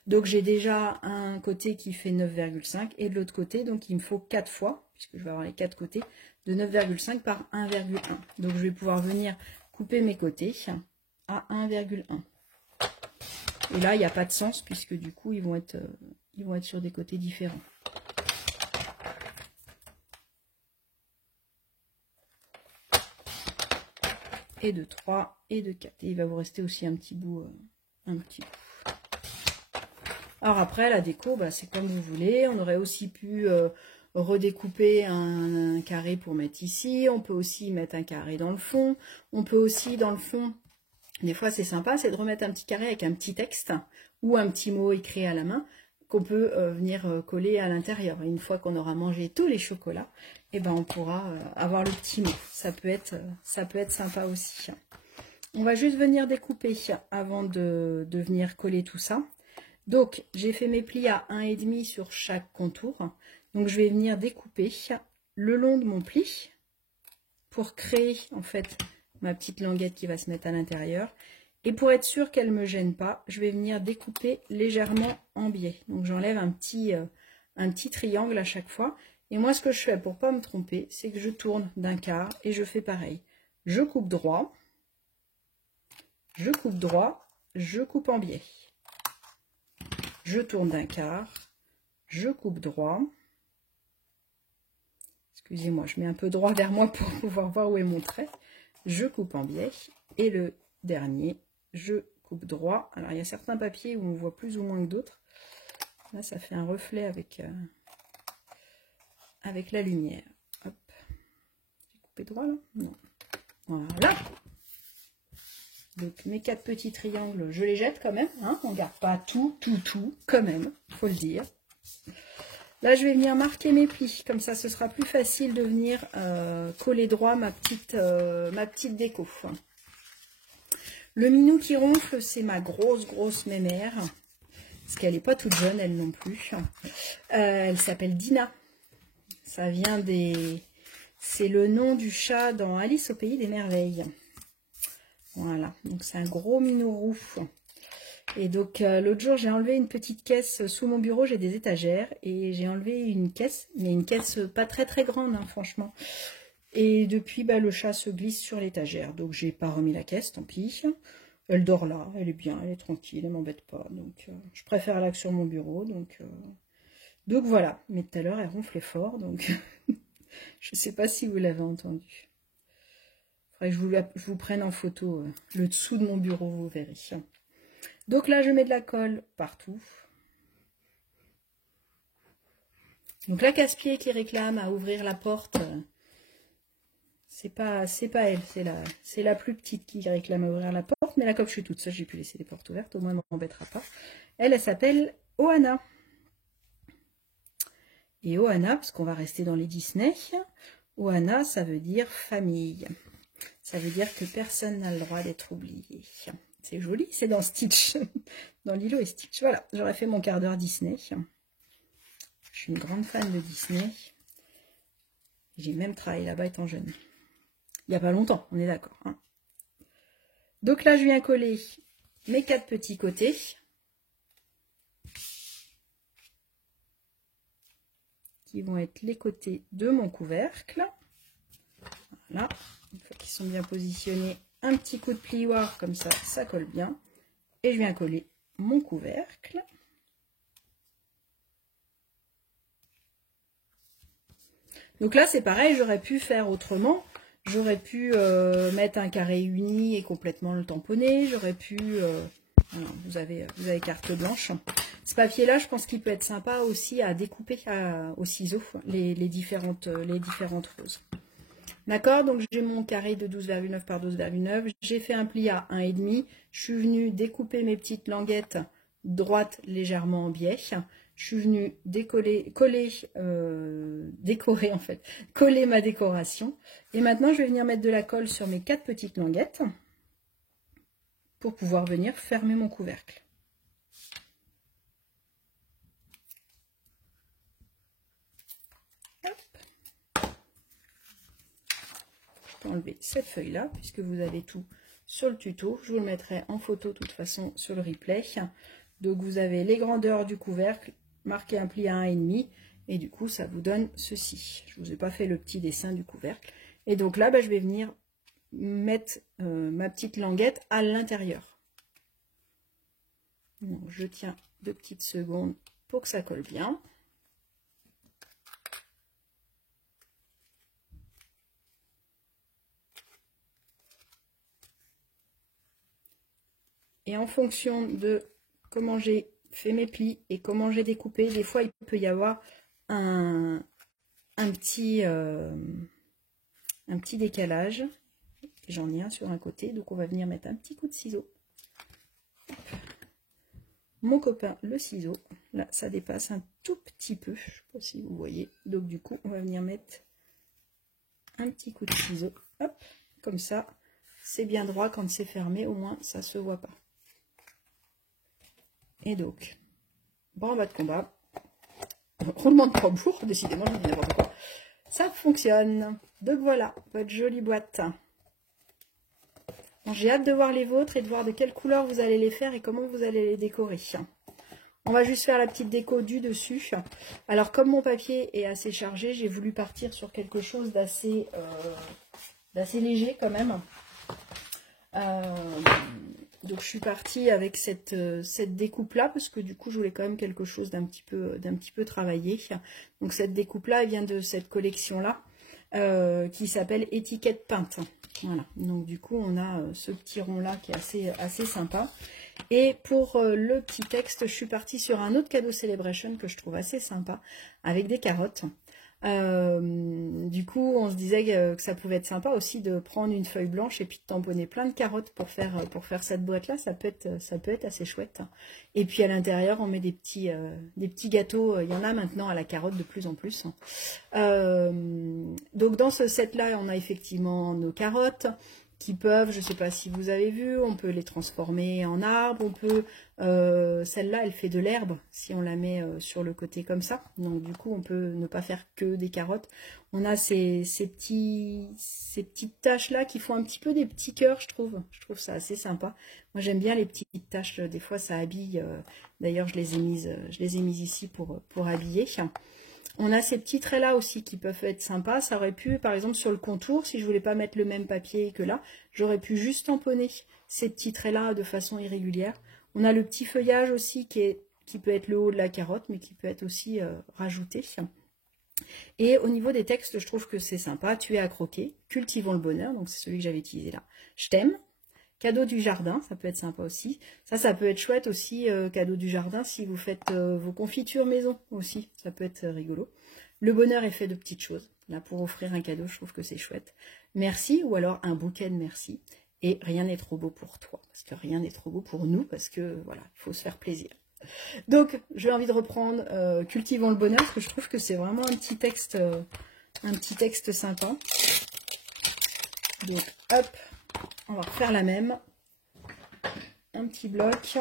Donc, j'ai déjà un côté qui fait 9,5 et de l'autre côté, donc il me faut 4 fois, puisque je vais avoir les 4 côtés, de 9,5 par 1,1. Donc, je vais pouvoir venir couper mes côtés à 1,1. Et là, il n'y a pas de sens, puisque du coup, ils vont être sur des côtés différents. Et de 3 et de 4. Et il va vous rester aussi un petit bout. Alors après, la déco, bah, c'est comme vous voulez. On aurait aussi pu redécouper un carré pour mettre ici. On peut aussi mettre un carré dans le fond. On peut aussi, dans le fond, des fois c'est sympa, c'est de remettre un petit carré avec un petit texte ou un petit mot écrit à la main qu'on peut venir coller à l'intérieur. Une fois qu'on aura mangé tous les chocolats, et ben on pourra avoir le petit mot. Ça peut être sympa aussi. On va juste venir découper avant de venir coller tout ça. Donc, j'ai fait mes plis à 1,5 sur chaque contour. Donc, je vais venir découper le long de mon pli pour créer, en fait, ma petite languette qui va se mettre à l'intérieur. Et pour être sûr qu'elle ne me gêne pas, je vais venir découper légèrement en biais. Donc, j'enlève un petit triangle à chaque fois. Et moi, ce que je fais pour ne pas me tromper, c'est que je tourne d'un quart et je fais pareil. Je coupe droit, je coupe droit, je coupe en biais. Je tourne d'un quart, je coupe droit. Excusez-moi, je mets un peu droit vers moi pour pouvoir voir où est mon trait. Je coupe en biais. Et le dernier, je coupe droit. Alors, il y a certains papiers où on voit plus ou moins que d'autres. Là, ça fait un reflet avec la lumière. Hop. J'ai coupé droit, là? Non. Voilà. Donc, mes 4 petits triangles, je les jette quand même. Hein, on ne garde pas tout, quand même, il faut le dire. Là, je vais venir marquer mes plis. Comme ça, ce sera plus facile de venir coller droit ma petite déco. Le minou qui ronfle, c'est ma grosse mémère. Parce qu'elle n'est pas toute jeune, elle non plus. Elle s'appelle Dina. Ça vient des... C'est le nom du chat dans Alice au pays des merveilles. Voilà, donc c'est un gros minou roux. Et donc l'autre jour, j'ai enlevé une petite caisse sous mon bureau, j'ai des étagères. Et j'ai enlevé une caisse, mais une caisse pas très grande, hein, franchement. Et depuis, bah, le chat se glisse sur l'étagère. Donc j'ai pas remis la caisse, tant pis. Elle dort là, elle est bien, elle est tranquille, elle m'embête pas. Donc je préfère la que sur mon bureau. Donc voilà, mais tout à l'heure, elle ronflait fort, donc je sais pas si vous l'avez entendu. Faudrait que je vous prenne en photo le dessous de mon bureau, vous verrez. Donc là, je mets de la colle partout. Donc la casse-pied qui réclame à ouvrir la porte, c'est pas elle, c'est la plus petite qui réclame à ouvrir la porte. Mais là, comme je suis toute seule, j'ai pu laisser les portes ouvertes, au moins elle ne m'embêtera pas. Elle s'appelle Ohana. Et Ohana, parce qu'on va rester dans les Disney, Ohana, ça veut dire famille. Ça veut dire que personne n'a le droit d'être oublié. C'est joli, c'est dans Stitch, dans Lilo et Stitch. Voilà, j'aurais fait mon quart d'heure Disney. Je suis une grande fan de Disney. J'ai même travaillé là-bas étant jeune. Il n'y a pas longtemps, on est d'accord. Hein. Donc là, je viens coller mes 4 petits côtés. Qui vont être les côtés de mon couvercle. Voilà, une fois qu'ils sont bien positionnés, un petit coup de plioir, comme ça, ça colle bien. Et je viens coller mon couvercle. Donc là, c'est pareil, j'aurais pu faire autrement. J'aurais pu mettre un carré uni et complètement le tamponner. J'aurais pu... voilà, vous avez carte blanche. Ce papier-là, je pense qu'il peut être sympa aussi à découper au ciseau les différentes roses. D'accord, donc j'ai mon carré de 12,9 par 12,9. J'ai fait un pli à 1,5. Je suis venue découper mes petites languettes droites légèrement en biais. Je suis venue coller ma décoration. Et maintenant, je vais venir mettre de la colle sur mes 4 petites languettes pour pouvoir venir fermer mon couvercle. Enlever cette feuille là puisque vous avez tout sur le tuto. Je vous le mettrai en photo de toute façon sur le replay. Donc vous avez les grandeurs du couvercle, marqué un pli à 1,5 et du coup ça vous donne ceci. Je vous ai pas fait le petit dessin du couvercle. Et donc là je vais venir mettre ma petite languette à l'intérieur. Je tiens 2 petites secondes pour que ça colle bien. Et en fonction de comment j'ai fait mes plis et comment j'ai découpé, des fois il peut y avoir un petit décalage. J'en ai un sur un côté, donc on va venir mettre un petit coup de ciseau. Mon copain, le ciseau, là ça dépasse un tout petit peu, je ne sais pas si vous voyez. Donc du coup, on va venir mettre un petit coup de ciseau, hop, comme ça, c'est bien droit quand c'est fermé, au moins ça ne se voit pas. Et donc, branle-bas de combat, roulement de tambour, décidément je dis n'importe quoi, ça fonctionne. Donc voilà, votre jolie boîte. Bon, j'ai hâte de voir les vôtres et de voir de quelle couleur vous allez les faire et comment vous allez les décorer. On va juste faire la petite déco du dessus. Alors comme mon papier est assez chargé, j'ai voulu partir sur quelque chose d'assez léger quand même. Donc je suis partie avec cette découpe là parce que du coup je voulais quand même quelque chose d'un petit peu travaillé. Donc cette découpe là elle vient de cette collection là qui s'appelle Étiquette peinte. Voilà, donc du coup on a ce petit rond là qui est assez sympa. Et pour le petit texte, je suis partie sur un autre cadeau Celebration que je trouve assez sympa avec des carottes. Du coup, on se disait que ça pouvait être sympa aussi de prendre une feuille blanche et puis de tamponner plein de carottes pour faire cette boîte-là. Ça peut être assez chouette. Et puis à l'intérieur, on met des petits gâteaux. Il y en a maintenant à la carotte de plus en plus. Donc dans ce set-là, on a effectivement nos carottes qui peuvent, je ne sais pas si vous avez vu, on peut les transformer en arbres, on peut, celle-là elle fait de l'herbe si on la met sur le côté comme ça, donc du coup on peut ne pas faire que des carottes. On a ces petites taches là qui font un petit peu des petits cœurs, je trouve ça assez sympa. Moi j'aime bien les petites taches, des fois ça habille, d'ailleurs je les ai mises ici pour habiller. On a ces petits traits là aussi qui peuvent être sympas. Ça aurait pu, par exemple sur le contour, si je voulais pas mettre le même papier que là, j'aurais pu juste tamponner ces petits traits là de façon irrégulière. On a le petit feuillage aussi qui peut être le haut de la carotte, mais qui peut être aussi rajouté. Et au niveau des textes, je trouve que c'est sympa. Tu es à croquer, cultivons le bonheur, donc c'est celui que j'avais utilisé là. Je t'aime. Cadeau du jardin, ça peut être sympa aussi. Ça peut être chouette aussi, cadeau du jardin, si vous faites vos confitures maison aussi. Ça peut être rigolo. Le bonheur est fait de petites choses. Là, pour offrir un cadeau, je trouve que c'est chouette. Merci, ou alors un bouquet de merci. Et rien n'est trop beau pour toi. Parce que rien n'est trop beau pour nous, parce que voilà, il faut se faire plaisir. Donc, j'ai envie de reprendre Cultivons le bonheur, parce que je trouve que c'est vraiment un petit texte sympa. Donc, hop. On va refaire la même. un petit bloc.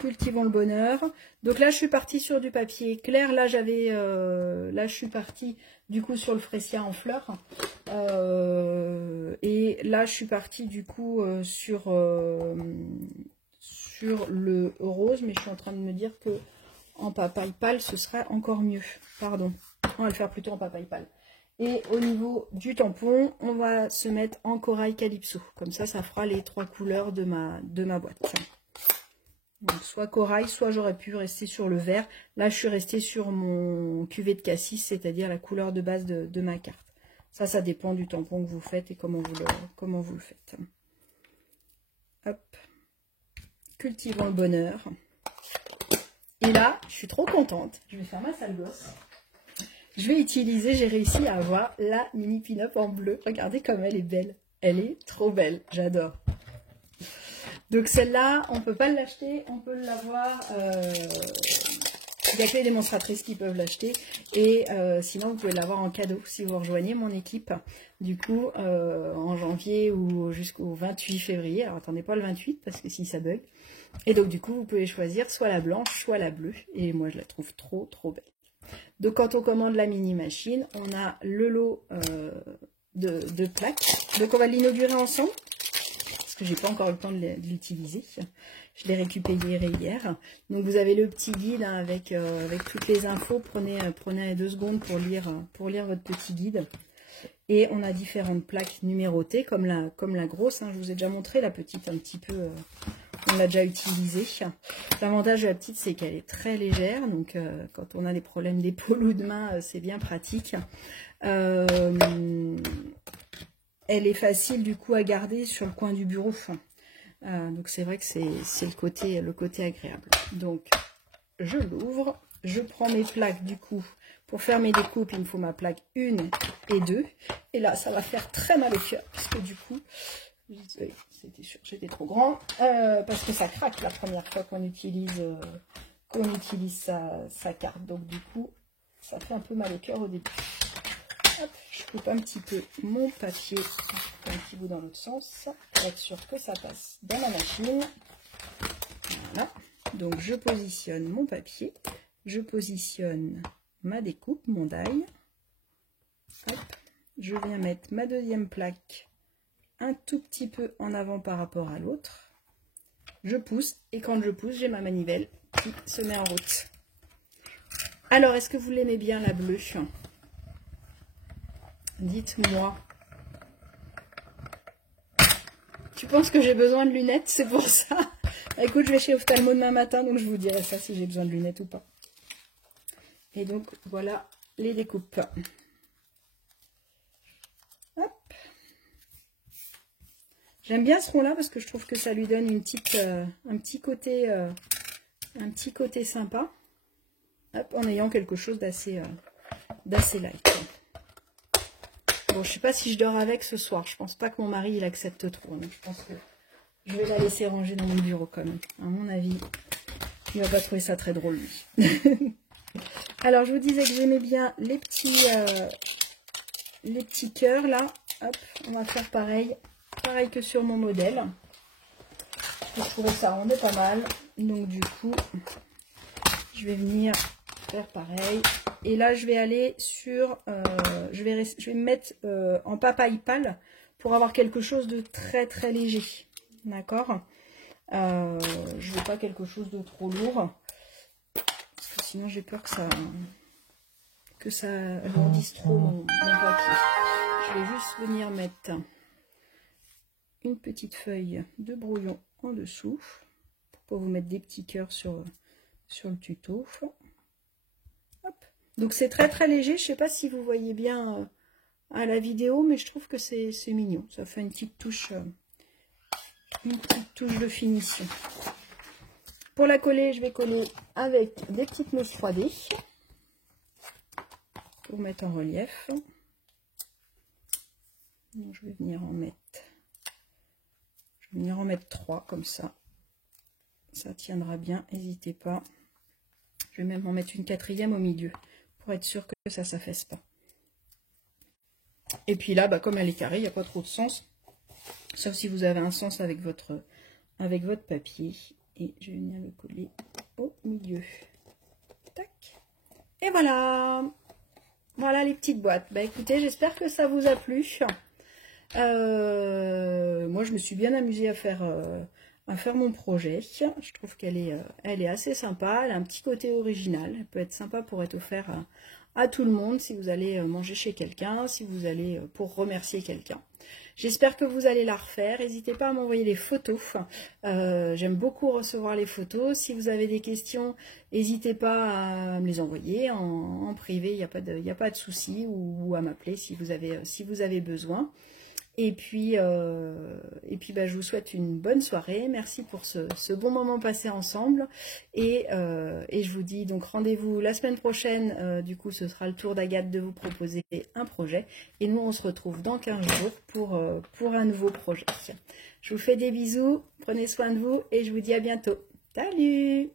Cultivons le bonheur. Donc là, je suis partie sur du papier clair. Là, là, je suis partie du coup sur le freesia en fleurs. Et là, je suis partie du coup sur le rose. Mais je suis en train de me dire que en papaye pâle, ce sera encore mieux. Pardon. On va le faire plutôt en papaye pâle. Et au niveau du tampon, on va se mettre en corail calypso. Comme ça, ça fera les 3 couleurs de ma boîte. Donc, soit corail, soit j'aurais pu rester sur le vert. Là, je suis restée sur mon cuvée de cassis, c'est-à-dire la couleur de base de ma carte. Ça dépend du tampon que vous faites et comment vous le faites. Hop. Cultivons le bonheur. Et là, je suis trop contente. Je vais faire ma sale gosse. Je vais utiliser, j'ai réussi à avoir la mini pin-up en bleu. Regardez comme elle est belle. Elle est trop belle. J'adore. Donc celle-là, on ne peut pas l'acheter, on peut l'avoir. Il n'y a que les démonstratrices qui peuvent l'acheter. Et sinon, vous pouvez l'avoir en cadeau si vous rejoignez mon équipe. Du coup, en janvier ou jusqu'au 28 février. Alors attendez pas le 28 parce que si ça bug. Et donc du coup, vous pouvez choisir soit la blanche, soit la bleue. Et moi, je la trouve trop, trop belle. Donc quand on commande la mini machine, on a le lot de plaques. Donc on va l'inaugurer ensemble. Parce que j'ai pas encore eu le temps de l'utiliser. Je l'ai récupéré hier. Donc vous avez le petit guide hein, avec toutes les infos. Prenez 2 secondes pour lire votre petit guide. Et on a différentes plaques numérotées comme la grosse. Hein. Je vous ai déjà montré la petite un petit peu. On l'a déjà utilisée. L'avantage de la petite, c'est qu'elle est très légère. Donc quand on a des problèmes d'épaule ou de main, c'est bien pratique. Elle est facile du coup à garder sur le coin du bureau. Donc c'est vrai que c'est le côté agréable. Donc je l'ouvre, je prends mes plaques du coup. Pour faire mes découpes, il me faut ma plaque 1 et 2. Et là, ça va faire très mal au cœur. Parce que du coup, c'était sûr, j'étais trop grand. Parce que ça craque la première fois qu'on utilise sa carte. Donc du coup, ça fait un peu mal au cœur au début. Hop, je coupe un petit peu mon papier, un petit bout dans l'autre sens, pour être sûr que ça passe dans la machine. Voilà, donc je positionne mon papier, je positionne ma découpe, mon die. Hop, je viens mettre ma deuxième plaque un tout petit peu en avant par rapport à l'autre. Je pousse, et quand je pousse, j'ai ma manivelle qui se met en route. Alors, est-ce que vous l'aimez bien la bleue ? Dites-moi. Tu penses que j'ai besoin de lunettes, c'est pour ça? Écoute, je vais chez Ophtalmo demain matin, donc je vous dirai ça si j'ai besoin de lunettes ou pas. Et donc, voilà les découpes. Hop. J'aime bien ce rond-là parce que je trouve que ça lui donne un petit côté sympa. Hop, en ayant quelque chose d'assez light. Bon, je sais pas si je dors avec ce soir. Je pense pas que mon mari il accepte trop. Donc je pense que je vais la laisser ranger dans mon bureau quand même. À mon avis, il va pas trouver ça très drôle lui. Alors je vous disais que j'aimais bien les petits cœurs là. Hop, on va faire pareil que sur mon modèle. Je trouvais ça rendait pas mal. Donc du coup, je vais venir faire pareil. Et là, je vais aller sur... je vais me mettre en papaye pâle pour avoir quelque chose de très très léger. D'accord. Je veux pas quelque chose de trop lourd. Parce que sinon, j'ai peur que ça alourdisse trop mon papier. Je vais juste venir mettre une petite feuille de brouillon en dessous. Pour vous mettre des petits cœurs sur le tuto. Hop. Donc c'est très très léger, je sais pas si vous voyez bien à la vidéo, mais je trouve que c'est mignon. Ça fait une petite touche de finition. Pour la coller, je vais coller avec des petites mousses 3D pour mettre en relief. Donc, je vais venir en mettre 3 comme ça. Ça tiendra bien, n'hésitez pas. Je vais même en mettre une 4e au milieu pour être sûr que ça ne s'affaisse pas. Et puis là, bah, comme elle est carrée, il n'y a pas trop de sens. Sauf si vous avez un sens avec votre avec votre papier. Et je vais venir le coller au milieu. Tac. Et voilà. Voilà les petites boîtes. Bah écoutez, j'espère que ça vous a plu. Moi, je me suis bien amusée à faire mon projet. Je trouve qu'elle est, elle est assez sympa. Elle a un petit côté original. Elle peut être sympa pour être offert à tout le monde si vous allez manger chez quelqu'un, si vous allez pour remercier quelqu'un. J'espère que vous allez la refaire. N'hésitez pas à m'envoyer les photos. J'aime beaucoup recevoir les photos. Si vous avez des questions, n'hésitez pas à me les envoyer en privé. Il n'y a pas de souci, ou à m'appeler si vous avez besoin. Et puis bah, je vous souhaite une bonne soirée. Merci pour ce bon moment passé ensemble. Et je vous dis donc rendez-vous la semaine prochaine. Du coup, ce sera le tour d'Agathe de vous proposer un projet. Et nous, on se retrouve dans 15 jours pour un nouveau projet. Je vous fais des bisous. Prenez soin de vous et je vous dis à bientôt. Salut!